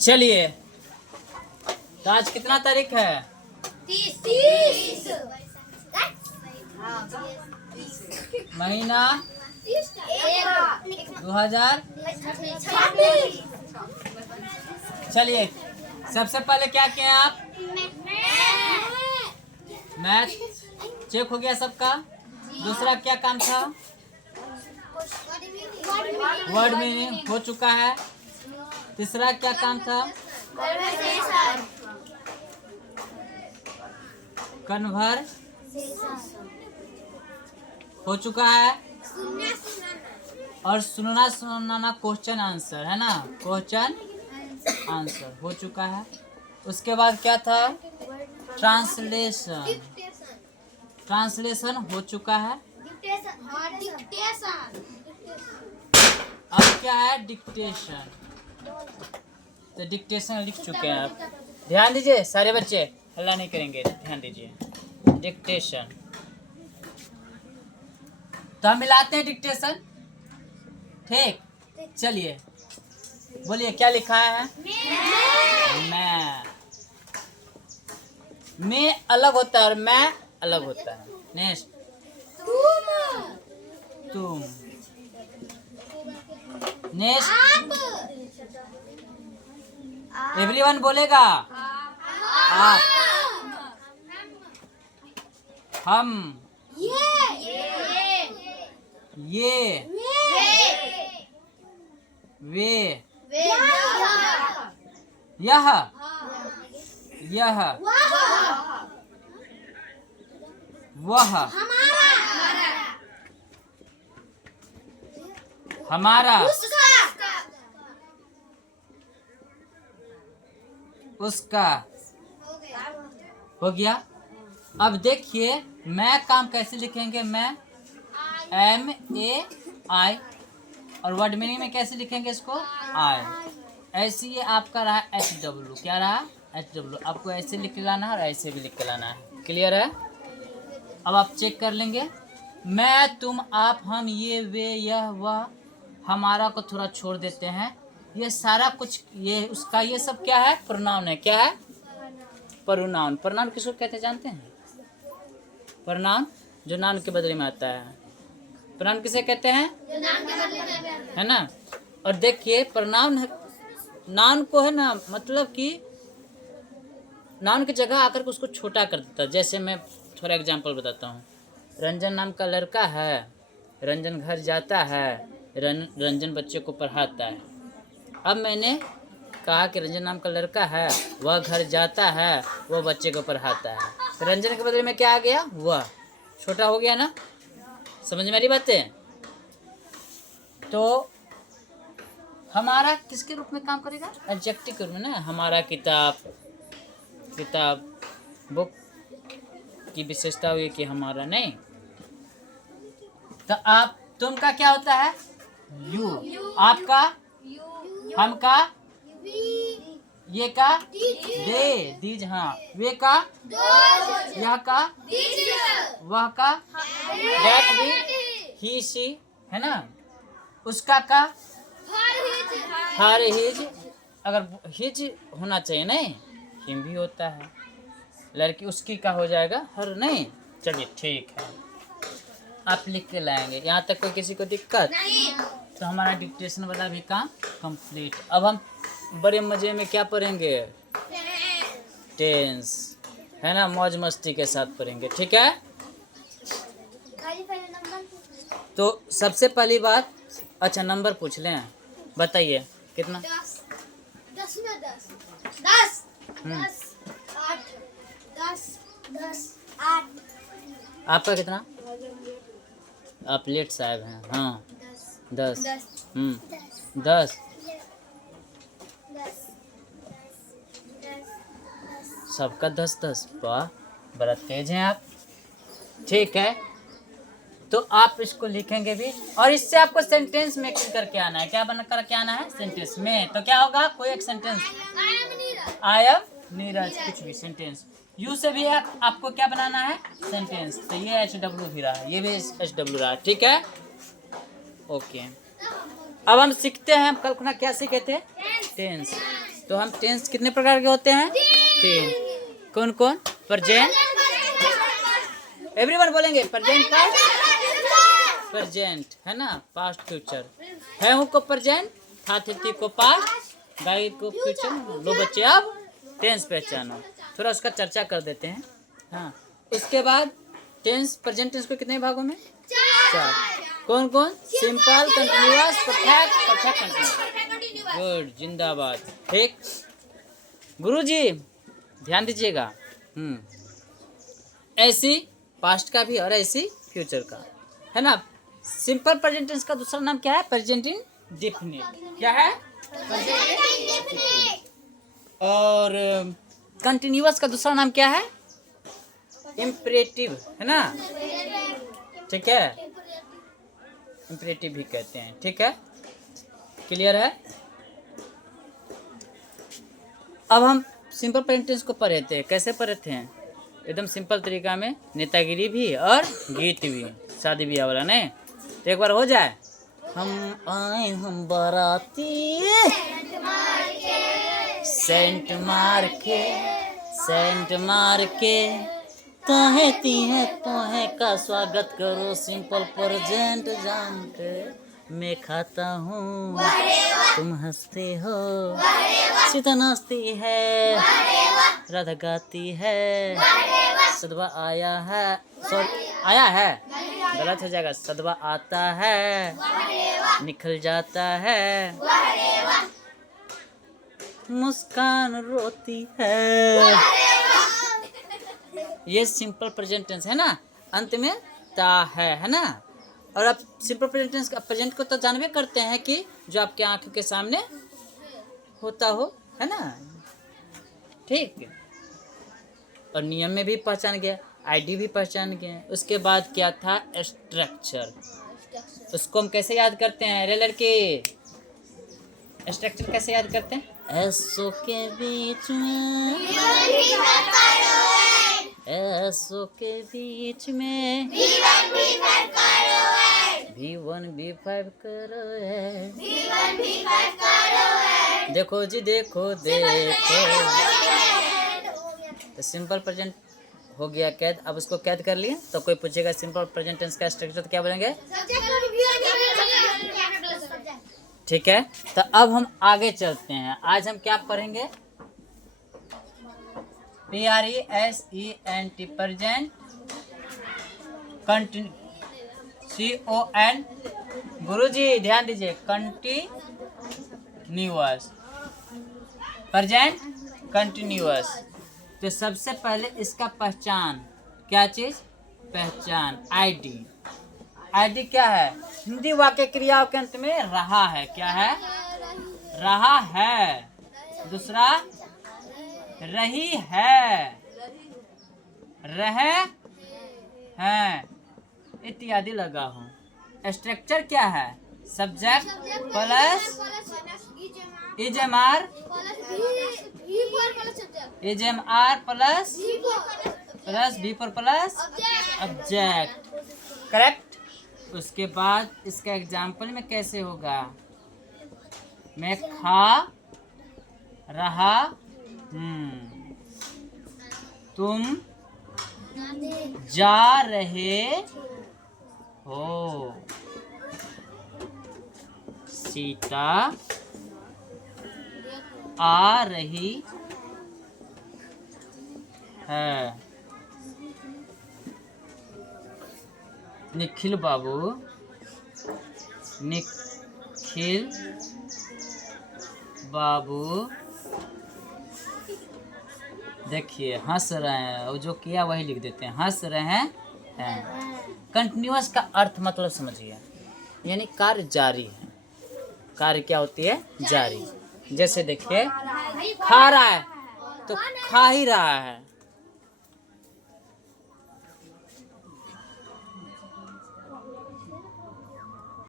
चलिए, तो आज कितना तारीख है? 30 महीना 2000। चलिए, सबसे पहले क्या किए आप? मैथ चेक हो गया सबका। दूसरा क्या काम था? वर्ड मीनिंग हो चुका है। तीसरा क्या काम था? कन्वर हो चुका है। और सुनना सुनाना क्वेश्चन आंसर है ना, क्वेश्चन आंसर हो चुका है। उसके बाद क्या था? ट्रांसलेशन, ट्रांसलेशन हो चुका है। अब क्या है? डिक्टेशन। तो डिक्टेशन लिख चुके हैं आप। ध्यान दीजिए सारे बच्चे, हल्ला नहीं करेंगे, ध्यान दीजिए। डिक्टेशन, तो हम मिलाते हैं डिक्टेशन। ठीक, चलिए बोलिए क्या लिखा है? मैं अलग होता है और मैं अलग होता है। नेक्स्ट, तुम। नेक्स्ट, एवरीवन बोलेगा आप। हम, ये, वे, यह, यह, वह, हमारा, उसका। हो गया। अब देखिए मैं काम कैसे लिखेंगे? मैं MAI, और वर्ड मीनिंग में कैसे लिखेंगे इसको? I। ऐसे ये आपका रहा HW। क्या रहा? HW। आपको ऐसे लिख के लाना है और ऐसे भी लिख के लाना है। क्लियर है? अब आप चेक कर लेंगे। मैं, तुम, आप, हम, ये, वे, यह, वह, हमारा को थोड़ा छोड़ देते हैं। ये सारा कुछ, ये उसका, ये सब क्या है? प्रोनाउन है। क्या है? प्रोनाउन। प्रोनाउन किसको कहते हैं जानते हैं? प्रोनाउन जो नाउन के बदले में आता है। प्रोनाउन किसे कहते हैं? है ना। और देखिए प्रोनाउन नाउन को है ना, मतलब कि नाउन की जगह आकर के उसको छोटा कर देता है। जैसे मैं थोड़ा एग्जांपल बताता हूँ। रंजन नाम का लड़का है, रंजन घर जाता है, रंजन बच्चे को पढ़ाता है। अब मैंने कहा कि रंजन नाम का लड़का है, वह घर जाता है, वह बच्चे को पढ़ाता है। तो रंजन के बदले में क्या आ गया? वह। छोटा हो गया ना। समझ में आ रही बातें? तो हमारा किसके रूप में काम करेगा? एडजेक्टिव के रूप में ना। हमारा किताब, किताब बुक की विशेषता हुई कि हमारा नहीं। तो आप, तुम का क्या होता है? यू। आपका, हम का, ये का, दे, दीज। हाँ, वे का, यह का, वह का, दैट भी, ही सी, है ना। उसका का, हर, हिज। अगर हिज होना चाहिए, नहीं, हिम भी होता है। लड़की उसकी का हो जाएगा हर, नहीं। चलिए ठीक है, आप लिख के लाएंगे। यहाँ तक कोई किसी को दिक्कत? तो हमारा डिक्टेशन वाला भी काम कंप्लीट। अब हम बड़े मजे में क्या पढ़ेंगे? टेंस, है ना, मौज मस्ती के साथ पढ़ेंगे। ठीक है। तो सबसे पहली बात, अच्छा नंबर पूछ लें, बताइए कितना? 10 में 10 10 10 8 10 10 8। आपका कितना? आप लेट साहब हैं। हाँ, 10 10 सबका 10 10। वाह, बड़ा तेज हैं आप। ठीक है, तो आप इसको लिखेंगे भी, और इससे आपको सेंटेंस मेकिंग करके आना है। क्या बना करके आना है? सेंटेंस में। तो क्या होगा? कोई एक सेंटेंस, आई एम नीरज, कुछ भी सेंटेंस। यू से भी आपको क्या बनाना है? सेंटेंस। तो ये HW भी रहा, ये भी HW रहा। ठीक है, ओके। अब हम सीखते हैं, हम कल क्या सीखे थे? टेंस। तो हम टेंस कितने प्रकार के होते हैं? 3। कौन कौन? प्रेजेंट, एवरीवन बोलेंगे प्रेजेंट, पास्ट, प्रेजेंट है ना, पास्ट फ्यूचर। है हूँ को प्रेजेंट, था थी को पास्ट, गाय को फ्यूचर। लो बच्चे अब टेंस पहचानो, थोड़ा उसका चर्चा कर देते हैं। हाँ, उसके बाद टेंस, प्रेजेंट टेंस को कितने भागों में? 4। कौन कौन? Simple, continuous, perfect, perfect continuous. Good, जिंदाबाद। ठीक गुरुजी, ध्यान दीजिएगा। ऐसी पास्ट का भी और ऐसी फ्यूचर का, है ना। सिंपल प्रेजेंट टेंस का दूसरा नाम क्या है? Present indefinite. क्या है? और कंटिन्यूअस का दूसरा नाम क्या है? इम्परेटिव, है ना। ठीक है, इम्परेटिव भी कहते हैं। ठीक है, क्लियर है। अब हम सिंपल प्रेजेंट टेंस को पढ़े थे। कैसे पढ़े थे? एकदम सिंपल तरीका में, नेतागिरी भी और गीत भी, शादी ब्याह वाला नहीं। तो एक बार हो जाए। हम आए हम बाराती सेंट मार के तहे तीहे तोहे का स्वागत करो, सिंपल प्रेजेंट जान के मैं खाता हूँ, तुम हंसते हो, सीता नाचती है, राधा गाती है, सदवा आया है, आया है, गलत हो जाएगा, सदवा आता है, निकल जाता है, मुस्कान रोती है। ये सिंपल प्रेजेंट टेंस है ना, अंत में ता है ना। और आप सिंपल प्रेजेंट टेंस का प्रेजेंट को तो जानवे करते हैं कि जो आपके आंखों के सामने होता हो, है ना। ठीक, और नियम में भी पहचान गया, आईडी भी पहचान गया। उसके बाद क्या था? स्ट्रक्चर। उसको हम कैसे याद करते हैं? रे लड़के, स्ट्रक्चर कैसे याद करते हैं? एसो के बीच में, एसो के बीच में V1 V5 करो है, देखो जी देखो देखो। तो सिंपल प्रेजेंट हो गया कैद। अब उसको कैद कर लिए तो कोई पूछेगा सिंपल प्रेजेंट टेंस का स्ट्रक्चर तो क्या बोलेंगे? ठीक है, तो अब हम आगे चलते हैं। आज हम क्या पढ़ेंगे? PRESENT present CON। गुरुजी ध्यान दीजिए, कंटिन्यूअस, प्रेजेंट कंटिन्यूअस। तो सबसे पहले इसका पहचान, क्या चीज? पहचान, आईडी। आईडी क्या है? हिंदी वाक्य क्रियाओं के अंत में रहा है। क्या है? रहा है। दूसरा रही है, रहे हैं इत्यादि लगा हूँ। स्ट्रक्चर क्या है? Subject plus is am are plus V four plus object. Correct. उसके बाद इसका एग्जाम्पल में कैसे होगा? मैं खा रहा तुम जा रहे हो, सीता आ रही है, निखिल बाबू, निखिल बाबू देखिए हंस रहे हैं, वो जो किया वही लिख देते हैं, हंस रहे हैं। कंटिन्यूअस का अर्थ मतलब समझिए, यानी कार्य जारी है। कार्य क्या होती है? जारी। जैसे देखिए, खा रहा है तो खा ही रहा है,